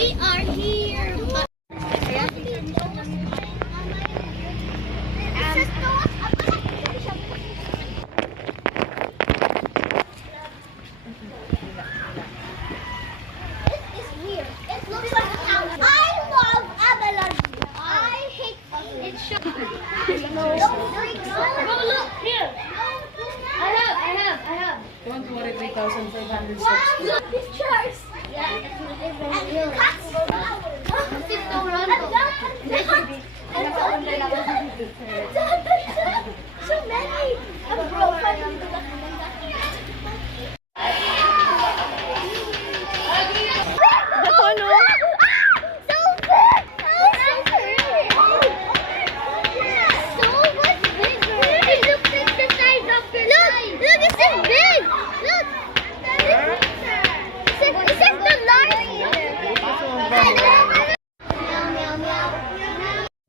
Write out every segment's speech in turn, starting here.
We are here. I have. 23,500 steps. Look, pictures. Yeah, and cats. So many. I'm broken.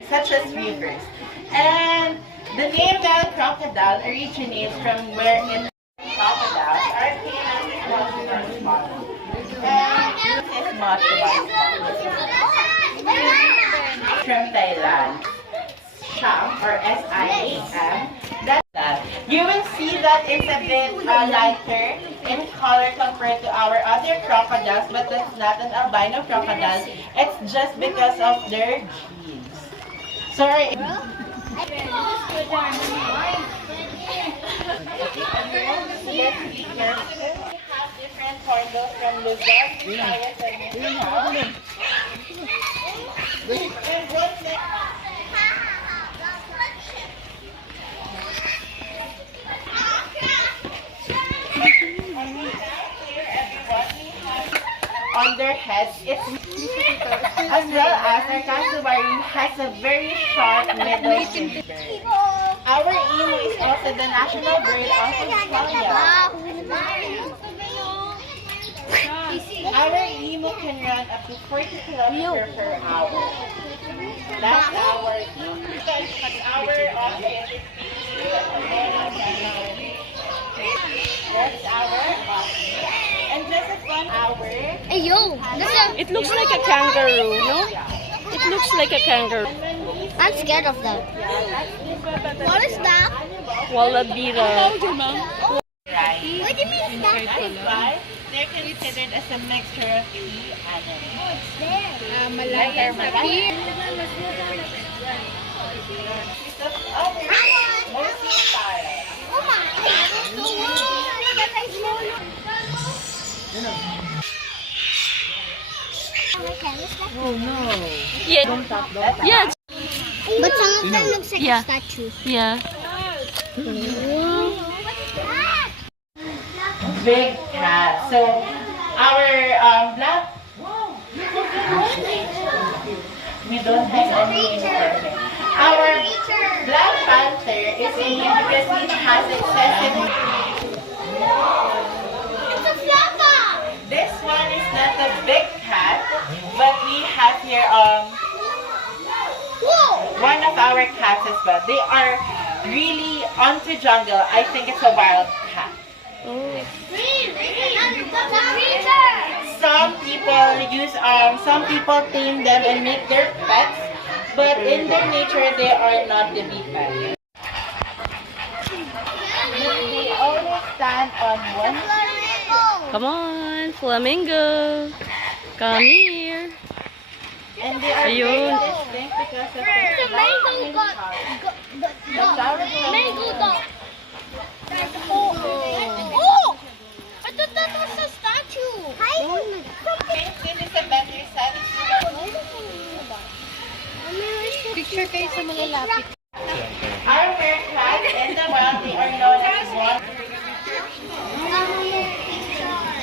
Such as rivers. And the name Nile crocodile originates from where in crocodiles are famous for spot. And this is not the from Thailand. Siam or Siam. That you will see that it's a bit lighter in color compared to our other crocodiles, but that's not an albino crocodile. It's just because of their genes. Sorry. We have different hornbills from Luzon. On their heads, it's as well as our cassowary has a very sharp middle finger. Our emu is also the national bird of Australia. Our emu can run up to 40 kilometers per hour. That's our emu. That's our ostrich. That's our ostrich. And just as 1 hour. Hey yo, It looks like a kangaroo, no? It looks like a kangaroo. I'm scared of that. What is that? Wallaby. Right. What do you mean that? That is why they're considered as a mixture of three animals. Malaya. Mostly style. Oh no. Yeah. Yeah. But some of them looks like Yeah. a statue. Yeah. Big cat. So our black. We don't have any perfect. Our black panther is named because it has excessive. It's a flava. This one is not a big cat, but we have here Whoa. one of our cats as well. They are really onto jungle. I think it's a wild cat. Some people tame them and make their pets, but in their nature they are not to be pet. They always stand on one. Come on, flamingo. Come here. And they are very Ayun. distinct because of It's a mango dog. Mango dog. Oh! I thought that was a statue. Skin is a better sense. Picture kayo sa mga lapit. Our rare cats in the wild, they are known as one.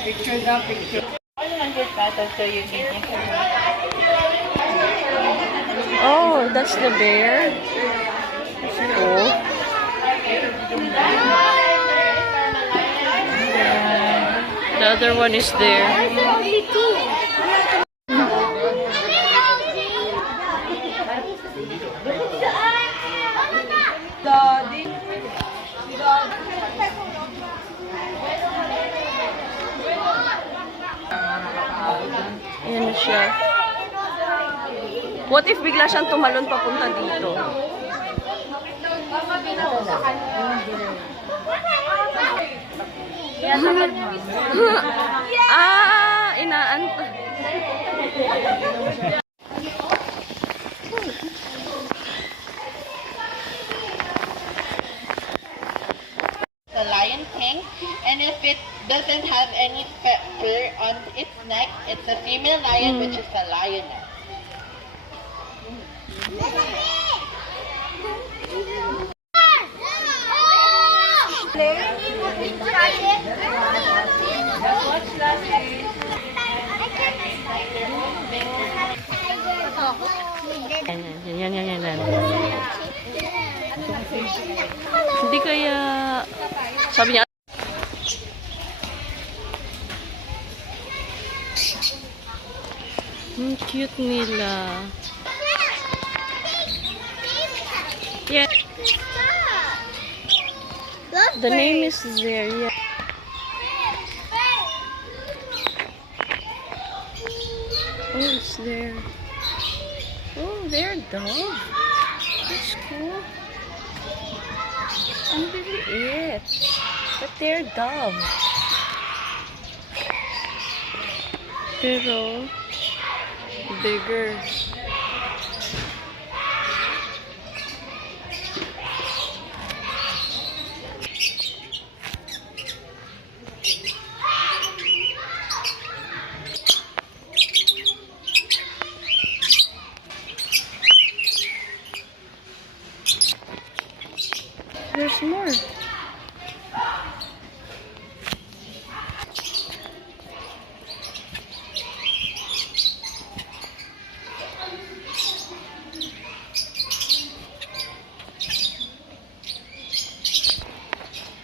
Picture down, picture. 100 petals, so you need Oh, that's the bear. That's cool. The other one is there. Only two. Ayan na siya. What if bigla siyang tumalon papunta dito? Inaanta. The Lion King, and if it doesn't have any fur on its neck, it's a female lion, which is a lioness. Yan. Hindi kaya, sabi niya, cute nila. Yeah. The name is there, yeah. Oh, it's there. Oh, they're dog. That's cool. I'm really it. But they're dove. Pero bigger. There's more.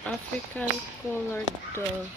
African colored dove.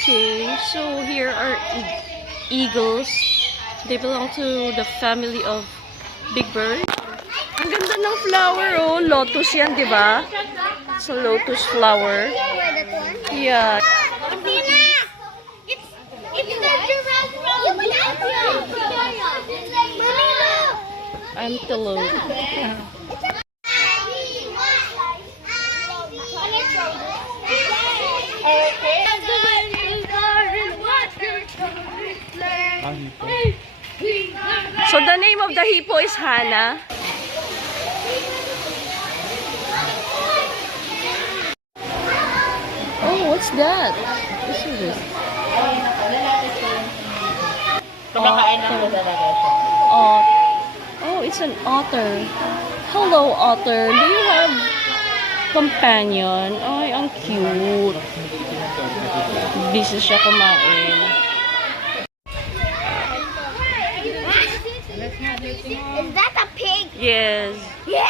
Okay, so here are eagles. They belong to the family of big bird. Ang ganda ng flower, oh. Lotus yan, di ba? It's a lotus flower. Yeah. Antelope. So the name of the hippo is Hannah. Oh, what's that? What is this? Kumakain ng talaga siya. Oh, it's an otter. Hello, otter. Do you have companion? Ay, ang cute. Busy siya kumain. Is that a pig? Yes. Yeah.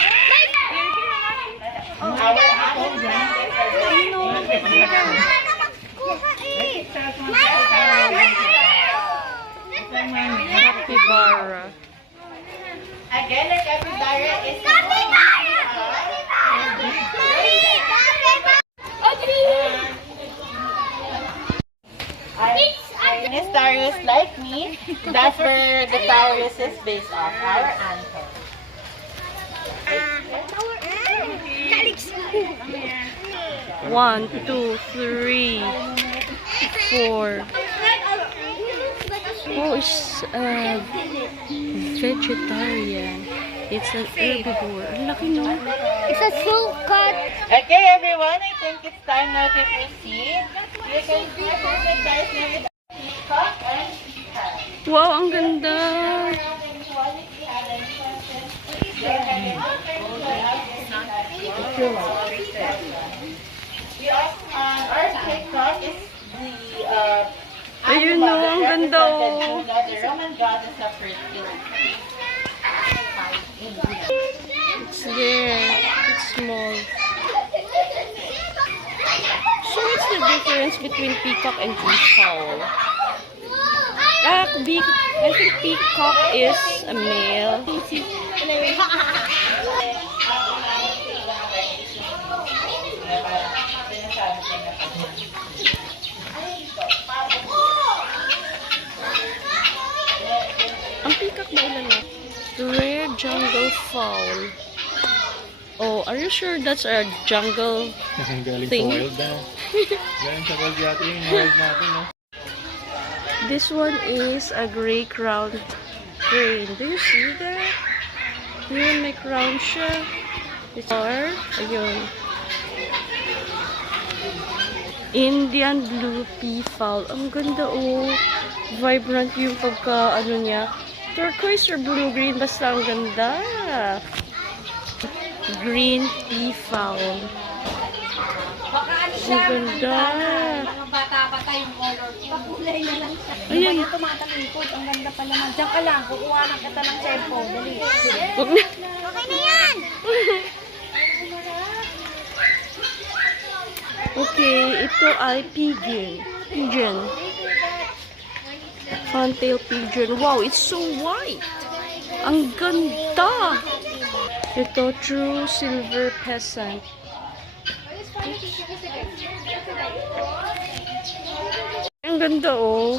Capybara. Again, the capybara is Darius like me. That's where the Darius is based off our anthem. 1, 2, 3, 4. Oh, it's vegetarian. It's an herbivore. Ang laki, no? It's a full cut. Okay, everyone, I think it's time now to proceed. You can see the guys with peacock and peacock. Wow, ang ganda. Our peacock is the Ayun, no, ang ganda, oh. the Roman goddess of fertility. It's there. It's small. So what's the difference between peacock and peafowl? I think peacock is a male. Ang peacock ba ilan na? Rare jungle fowl. Oh, are you sure that's a jungle Galing thing? sa wild na. Galing sa wild yata yung wild natin, no? This one is a gray crowned crane. Do you see that? Yun, may crown siya. It's our, ayun. Indian blue peafowl. Ang ganda, oh. Vibrant yung pagka, ano niya. Turquoise or blue-green, basta ang ganda. Green peafowl. Ang ganda. Mga bata-bata yung color. Pakulay na lang siya. Ayan. Ayan. Tumatalingkod. Ang ganda pa naman. Diyan ka lang. Kukuha lang kita ng cellphone. Dali. Huwag na. Okay na yan! Okay, ito ay pigeon. Pigeon. Fantail pigeon. Wow, it's so white. Ang ganda. Ito, true silver peasant. Ang ganda, oh.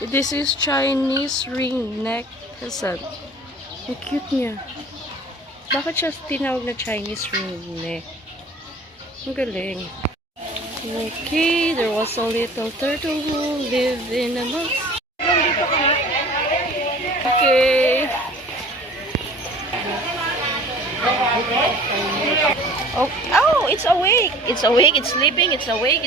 This is Chinese ring-neck peasant. Ang cute niya. Bakit siya tinawag na Chinese ring-neck? Ang galing. Okay, there was a little turtle who lived in a box. Okay. Oh, it's awake. It's awake. It's sleeping. It's awake.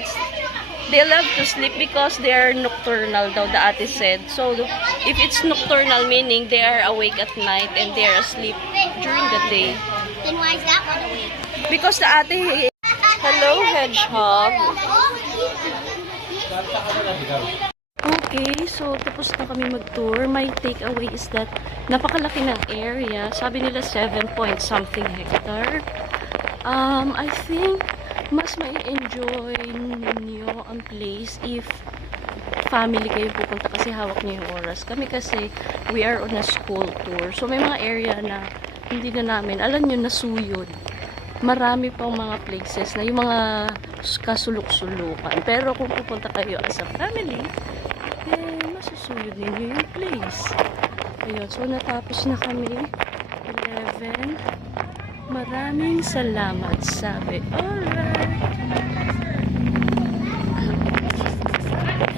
They love to sleep because they are nocturnal daw, the ate said. So, if it's nocturnal, meaning they are awake at night and they are asleep during the day. Then why is that one awake? Because the ate... Hello, hedgehog. Okay, so tapos na kami mag-tour. My takeaway is that napakalaki ng area. Sabi nila 7 point something hectare. I think mas mai-enjoy ninyo ang place if family kayo pupunta kasi hawak niyo yung oras. Kami kasi, we are on a school tour. So, may mga area na hindi na namin, alam nyo, nasuyod. Marami pang mga places na yung mga kasulok-sulukan. Pero kung pupunta kayo as a family, eh, masusuyod ninyo yung place. Ayun, so natapos na kami. 11. Maraming salamat, sabi. Alright.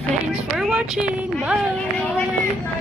Thanks for watching. Bye!